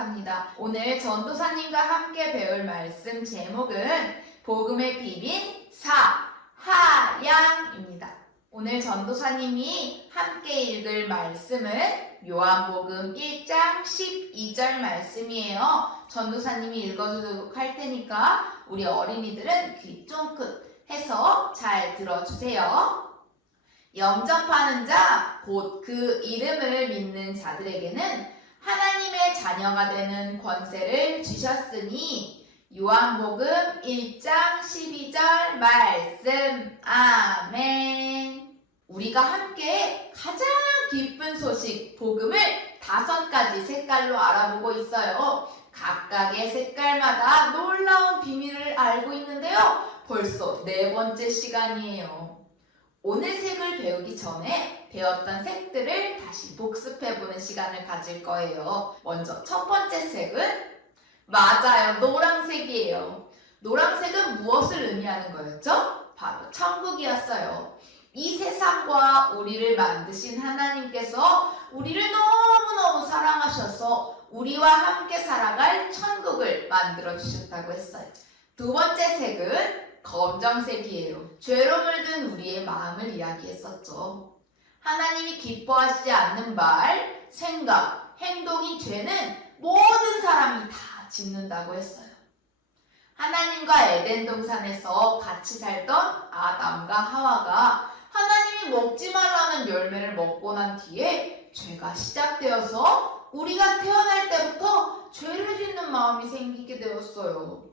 합니다. 오늘 전도사님과 함께 배울 말씀 제목은 복음의 비밀 사하양입니다. 오늘 전도사님이 함께 읽을 말씀은 요한복음 1장 12절 말씀이에요. 전도사님이 읽어주도록 할 테니까 우리 어린이들은 귀 쫑긋 해서 잘 들어주세요. 영접하는 자, 곧 그 이름을 믿는 자들에게는 하나님의 자녀가 되는 권세를 주셨으니 요한복음 1장 12절 말씀. 아멘. 우리가 함께 가장 기쁜 소식, 복음을 5가지 색깔로 알아보고 있어요. 각각의 색깔마다 놀라운 비밀을 알고 있는데요. 벌써 4번째 시간이에요. 오늘 색을 배우기 전에 배웠던 색들을 다시 복습해보는 시간을 가질 거예요. 먼저 첫 번째 색은 맞아요. 노란색이에요. 노란색은 무엇을 의미하는 거였죠? 바로 천국이었어요. 이 세상과 우리를 만드신 하나님께서 우리를 너무너무 사랑하셔서 우리와 함께 살아갈 천국을 만들어 주셨다고 했어요. 두 번째 색은 검정색이에요. 죄로 물든 우리의 마음을 이야기했었죠. 하나님이 기뻐하시지 않는 말, 생각, 행동인 죄는 모든 사람이 다 짓는다고 했어요. 하나님과 에덴 동산에서 같이 살던 아담과 하와가 하나님이 먹지 말라는 열매를 먹고 난 뒤에 죄가 시작되어서 우리가 태어날 때부터 죄를 짓는 마음이 생기게 되었어요.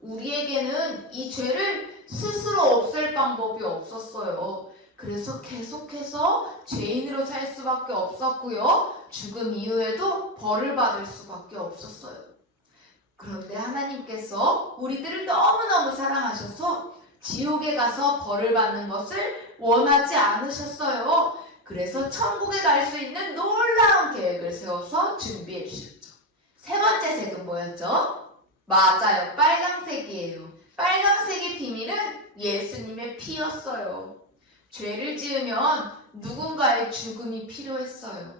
우리에게는 이 죄를 스스로 없앨 방법이 없었어요. 그래서 계속해서 죄인으로 살 수밖에 없었고요. 죽음 이후에도 벌을 받을 수밖에 없었어요. 그런데 하나님께서 우리들을 너무너무 사랑하셔서 지옥에 가서 벌을 받는 것을 원하지 않으셨어요. 그래서 천국에 갈 수 있는 놀라운 계획을 세워서 준비해 주셨죠. 세 번째 색은 뭐였죠? 맞아요. 빨강색이에요. 빨강색의 비밀은 예수님의 피였어요. 죄를 지으면 누군가의 죽음이 필요했어요.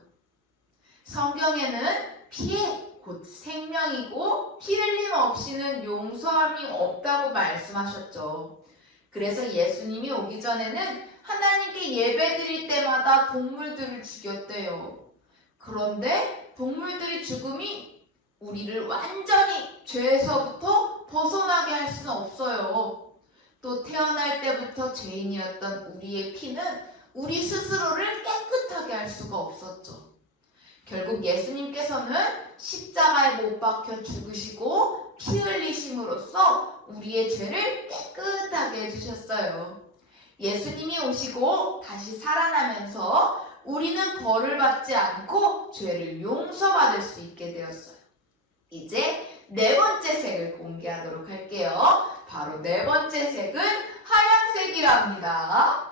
성경에는 피에 곧 생명이고 피 흘림 없이는 용서함이 없다고 말씀하셨죠. 그래서 예수님이 오기 전에는 하나님께 예배드릴 때마다 동물들을 죽였대요. 그런데 동물들의 죽음이 우리를 완전히 죄에서부터 벗어나게 할 수는 없어요. 또 태어날 때부터 죄인이었던 우리의 피는 우리 스스로를 깨끗하게 할 수가 없었죠. 결국 예수님께서는 십자가에 못 박혀 죽으시고 피 흘리심으로써 우리의 죄를 깨끗하게 해주셨어요. 예수님이 오시고 다시 살아나면서 우리는 벌을 받지 않고 죄를 용서받을 수 있게 되었어요. 이제 4번째 색을 공개하도록 할게요. 바로 4번째 색은 하얀색이랍니다.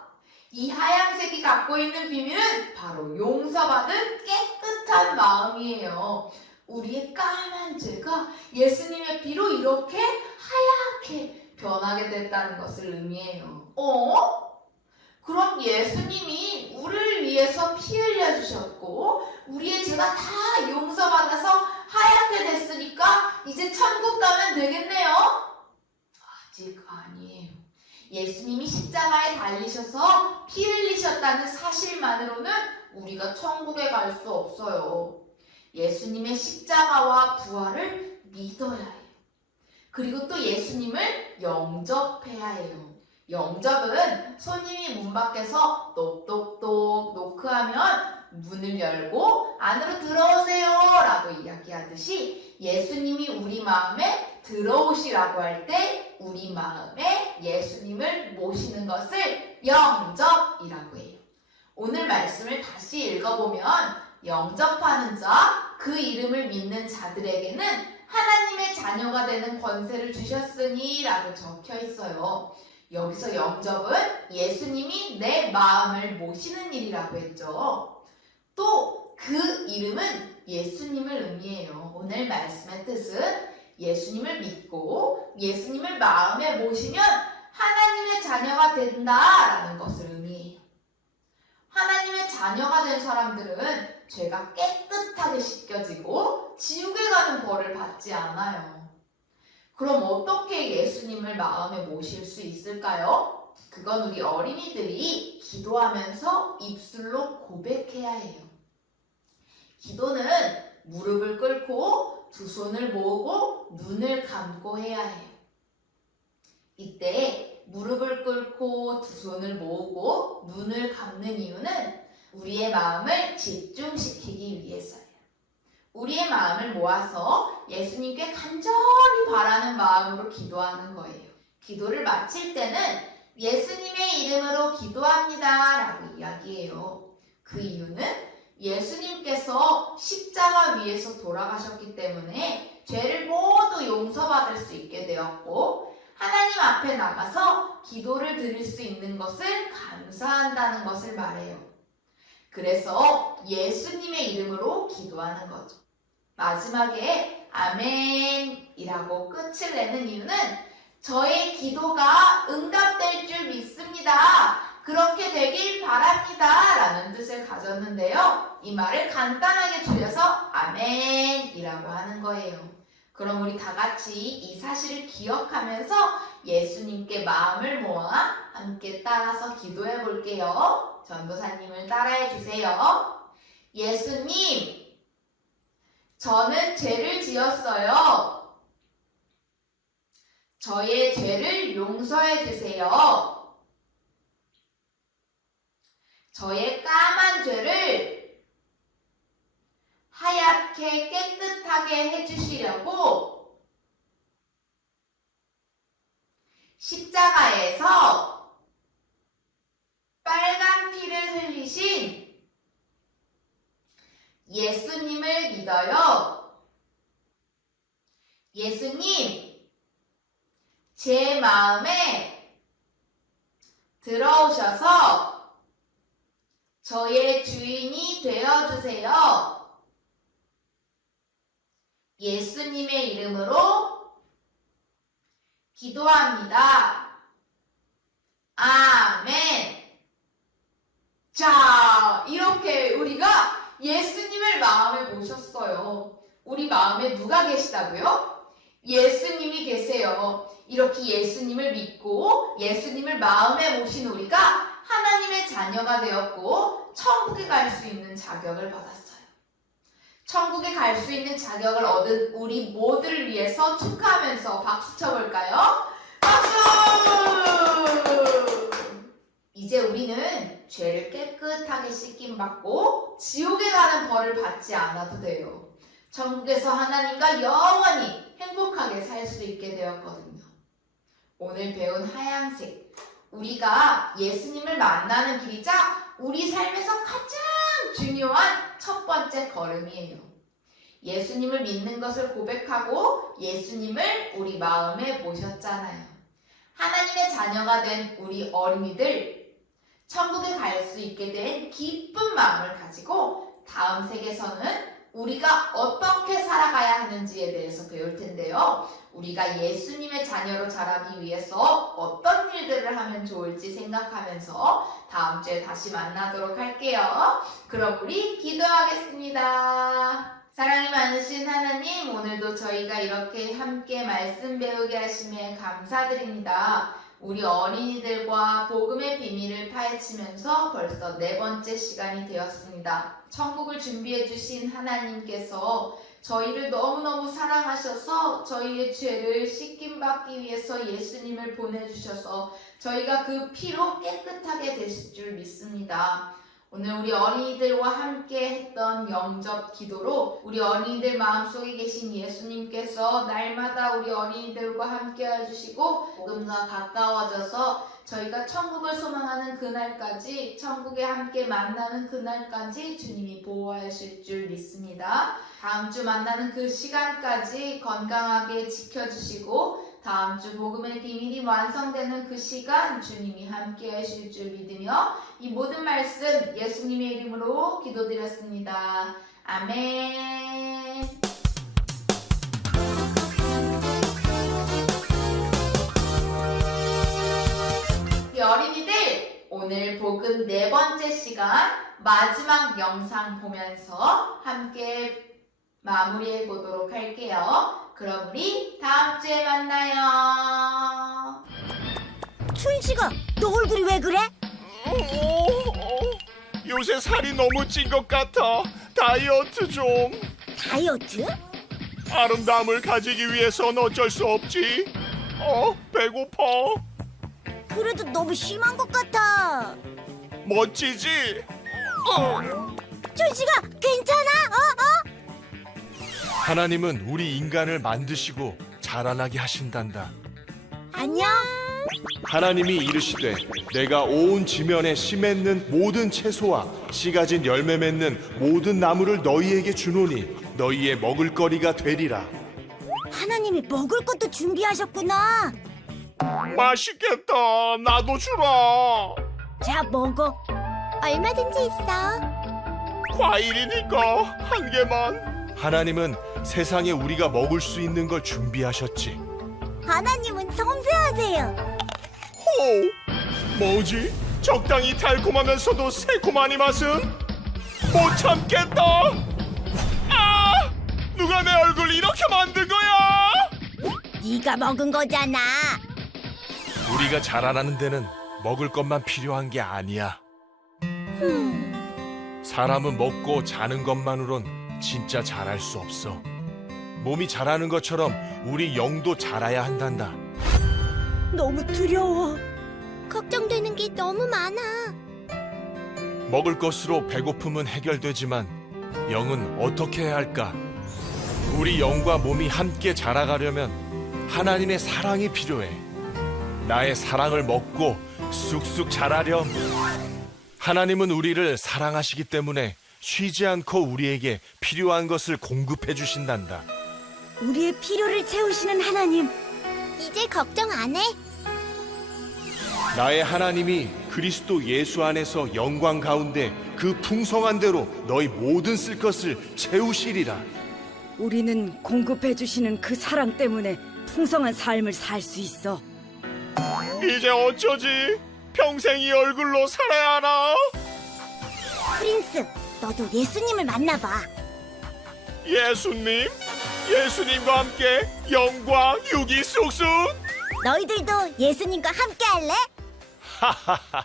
이 하얀색이 갖고 있는 비밀은 바로 용서받은 깨끗한 마음이에요. 우리의 까만 죄가 예수님의 피로 이렇게 하얗게 변하게 됐다는 것을 의미해요. 그럼 예수님이 우리를 위해서 피 흘려주셨고 우리의 죄가 다 용서받아서 하얗게 됐으니까 이제 천국 가면 되겠네요? 아직 아니에요. 예수님이 십자가에 달리셔서 피 흘리셨다는 사실만으로는 우리가 천국에 갈 수 없어요. 예수님의 십자가와 부활을 믿어야 해요. 그리고 또 예수님을 영접해야 해요. 영접은 손님이 문 밖에서 똑똑똑 노크하면 문을 열고 안으로 들어오세요 라고 이야기하듯이 예수님이 우리 마음에 들어오시라고 할 때 우리 마음에 예수님을 모시는 것을 영접이라고 해요. 오늘 말씀을 다시 읽어보면 영접하는 자, 그 이름을 믿는 자들에게는 하나님의 자녀가 되는 권세를 주셨으니 라고 적혀 있어요. 여기서 영접은 예수님이 내 마음을 모시는 일이라고 했죠. 또 그 이름은 예수님을 의미해요. 오늘 말씀의 뜻은 예수님을 믿고 예수님을 마음에 모시면 하나님의 자녀가 된다라는 것을 의미해요. 하나님의 자녀가 된 사람들은 죄가 깨끗하게 씻겨지고 지옥에 가는 벌을 받지 않아요. 그럼 어떻게 예수님을 마음에 모실 수 있을까요? 그건 우리 어린이들이 기도하면서 입술로 고백해야 해요. 기도는 무릎을 꿇고 두 손을 모으고 눈을 감고 해야 해요. 이때 무릎을 꿇고 두 손을 모으고 눈을 감는 이유는 우리의 마음을 집중시키기 위해서예요. 우리의 마음을 모아서 예수님께 간절히 바라는 마음으로 기도하는 거예요. 기도를 마칠 때는 예수님의 이름으로 기도합니다 라고 이야기해요. 그 이유는 예수님께서 십자가 위에서 돌아가셨기 때문에 죄를 모두 용서받을 수 있게 되었고 하나님 앞에 나가서 기도를 드릴 수 있는 것을 감사한다는 것을 말해요. 그래서 예수님의 이름으로 기도하는 거죠. 마지막에 아멘이라고 끝을 내는 이유는 저의 기도가 응답될 줄 믿습니다. 그렇게 되길 바랍니다. 라는 뜻을 가졌는데요. 이 말을 간단하게 줄여서 아멘이라고 하는 거예요. 그럼 우리 다 같이 이 사실을 기억하면서 예수님께 마음을 모아 함께 따라서 기도해 볼게요. 전도사님을 따라해 주세요. 예수님, 저는 죄를 지었어요. 저의 죄를 용서해 주세요. 저의 까만 죄를 하얗게 깨끗하게 해주시려고 십자가에서 빨간 피를 흘리신 예수님을 믿어요. 예수님, 제 마음에 들어오셔서 저의 주인이 되어주세요. 예수님의 이름으로 기도합니다. 아멘. 자, 이렇게 우리가 예수님을 마음에 모셨어요. 우리 마음에 누가 계시다고요? 예수님이 계세요. 이렇게 예수님을 믿고 예수님을 마음에 모신 우리가 하나님의 자녀가 되었고 천국에 갈 수 있는 자격을 받았어요. 천국에 갈 수 있는 자격을 얻은 우리 모두를 위해서 축하하면서 박수 쳐볼까요? 박수! 이제 우리는 죄를 깨끗하게 씻김받고 지옥에 가는 벌을 받지 않아도 돼요. 천국에서 하나님과 영원히 행복하게 살 수 있게 되었거든요. 오늘 배운 하얀색, 우리가 예수님을 만나는 길이자 우리 삶에서 가장 중요한 첫 번째 걸음이에요. 예수님을 믿는 것을 고백하고 예수님을 우리 마음에 모셨잖아요. 하나님의 자녀가 된 우리 어린이들, 천국에 갈 수 있게 된 기쁜 마음을 가지고 다음 세계에서는 우리가 어떻게 살아가야 하는지에 대해서 배울 텐데요. 우리가 예수님의 자녀로 자라기 위해서 어떤 일들을 하면 좋을지 생각하면서 다음 주에 다시 만나도록 할게요. 그럼 우리 기도하겠습니다. 사랑이 많으신 하나님, 오늘도 저희가 이렇게 함께 말씀 배우게 하심에 감사드립니다. 우리 어린이들과 복음의 비밀을 파헤치면서 벌써 4번째 시간이 되었습니다. 천국을 준비해 주신 하나님께서 저희를 너무너무 사랑하셔서 저희의 죄를 씻김받기 위해서 예수님을 보내주셔서 저희가 그 피로 깨끗하게 되실 줄 믿습니다. 오늘 우리 어린이들과 함께 했던 영접 기도로 우리 어린이들 마음속에 계신 예수님께서 날마다 우리 어린이들과 함께 해주시고 복음과 가까워져서 저희가 천국을 소망하는 그날까지, 천국에 함께 만나는 그날까지 주님이 보호하실 줄 믿습니다. 다음 주 만나는 그 시간까지 건강하게 지켜주시고 다음 주 복음의 비밀이 완성되는 그 시간 주님이 함께 하실 줄 믿으며 이 모든 말씀 예수님의 이름으로 기도드렸습니다. 아멘. 어린이들, 오늘 오늘 복음 4번째 시간 마지막 영상 보면서 함께 마무리해 보도록 할게요. 그럼 우리 다음 주에 만나요. 춘식아, 너 얼굴이 왜 그래? 요새 살이 너무 찐 것 같아. 다이어트 좀. 다이어트? 아름다움을 가지기 위해선 어쩔 수 없지. 배고파. 그래도 너무 심한 것 같아. 멋지지? 춘식아, 괜찮아? 하나님은 우리 인간을 만드시고 자라나게 하신단다. 안녕. 하나님이 이르시되 내가 온 지면에 씨 맺는 모든 채소와 씨 가진 열매 맺는 모든 나무를 너희에게 주노니 너희의 먹을거리가 되리라. 하나님이 먹을 것도 준비하셨구나. 맛있겠다. 나도 주라. 자, 먹어. 얼마든지 있어. 과일이니까 한 개만. 하나님은 세상에 우리가 먹을 수 있는 걸 준비하셨지. 하나님은 섬세하세요. 뭐지? 적당히 달콤하면서도 새콤한 이 맛은? 못 참겠다. 누가 내 얼굴 이렇게 만든 거야? 네가 먹은 거잖아. 우리가 자라나는 데는 먹을 것만 필요한 게 아니야. 사람은 먹고 자는 것만으론 진짜 자랄 수 없어. 몸이 자라는 것처럼 우리 영도 자라야 한단다. 너무 두려워. 걱정되는 게 너무 많아. 먹을 것으로 배고픔은 해결되지만 영은 어떻게 해야 할까? 우리 영과 몸이 함께 자라가려면 하나님의 사랑이 필요해. 나의 사랑을 먹고 쑥쑥 자라렴. 하나님은 우리를 사랑하시기 때문에 쉬지 않고 우리에게 필요한 것을 공급해 주신단다. 우리의 필요를 채우시는 하나님. 이제 걱정 안 해. 나의 하나님이 그리스도 예수 안에서 영광 가운데 그 풍성한 대로 너희 모든 쓸 것을 채우시리라. 우리는 공급해 주시는 그 사랑 때문에 풍성한 삶을 살 수 있어. 이제 어쩌지? 평생 이 얼굴로 살아야 하나? 프린스, 너도 예수님을 만나봐. 예수님? 예수님과 함께 영광 유기 쑥쑥? 너희들도 예수님과 함께 할래? 하하하.